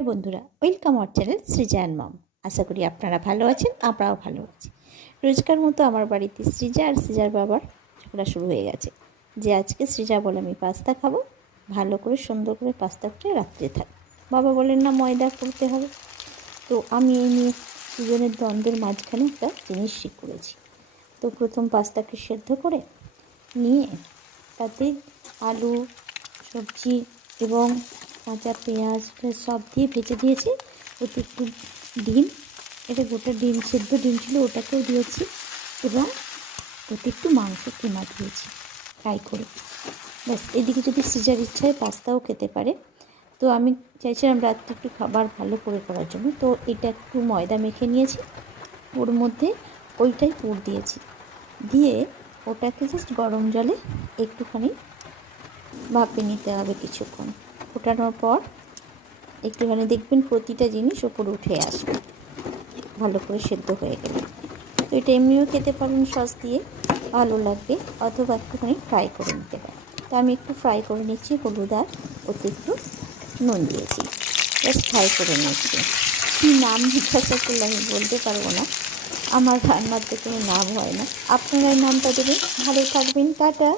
বন্ধুরা, welcome our channel Srija and mom. আশা করি আপনারা ভালো আছেন, আমরাও ভালো আছি। রোজকার মতো আমার বাড়িতে সৃজা আর সৃজার বাবার ঝগড়া শুরু হয়ে গেছে যে আজকে সৃজা বলে আমি পাস্তা খাবো, ভালো করে সুন্দর করে পাস্তা করে রাত্রে থাক। বাবা বলেন না ময়দা করতে হবে। তো আমি এই নিয়ে দুজনের দ্বন্দ্বের মাঝখানে একটা জিনিস ঠিক করেছি। তো প্রথম পাস্তাকে সেদ্ধ করে নিয়ে তাতে আলু, সবজি এবং কাঁচা পেঁয়াজ সব দিয়ে ভেজে দিয়েছি। ওতে একটু ডিম, এটা গোটা ডিম, সেদ্ধ ডিম ছিল, ওটাকেও দিয়েছি এবং ওতে একটু মাংস কিমা দিয়েছি ফ্রাই করে। ব্যাস, এদিকে যদি সিজার ইচ্ছায় পাস্তাও খেতে পারে। তো আমি চাইছিলাম রাত্রে একটু খাবার ভালো করে করার জন্য, তো এটা একটু ময়দা মেখে নিয়েছি, ওর মধ্যে ওইটাই পুর দিয়েছি, দিয়ে ওটাকে জাস্ট গরম জলে একটুখানি ভাপে নিতে হবে কিছুক্ষণ। ফোটানোর পর একটুখানি দেখবেন প্রতিটা জিনিস ওপরে উঠে আসবে ভালো করে সেদ্ধ হয়ে গেলে। তো এটা এমনিও খেতে পারেন সস দিয়ে, ভালো লাগবে, অথবা একটুখানি ফ্রাই করে নিতে পারেন। তো আমি একটু ফ্রাই করে নিচ্ছি, হলুদ আর ওতে একটু নুন দিয়েছি, জাস্ট ফ্রাই করে নিচ্ছি। কী নাম জিজ্ঞাসা করলে আমি বলতে পারবো না, আমার রান্নার তো কোনো নাম হয় না। আপনারা নামটা দেবেন। ভালো থাকবেন, টাটা।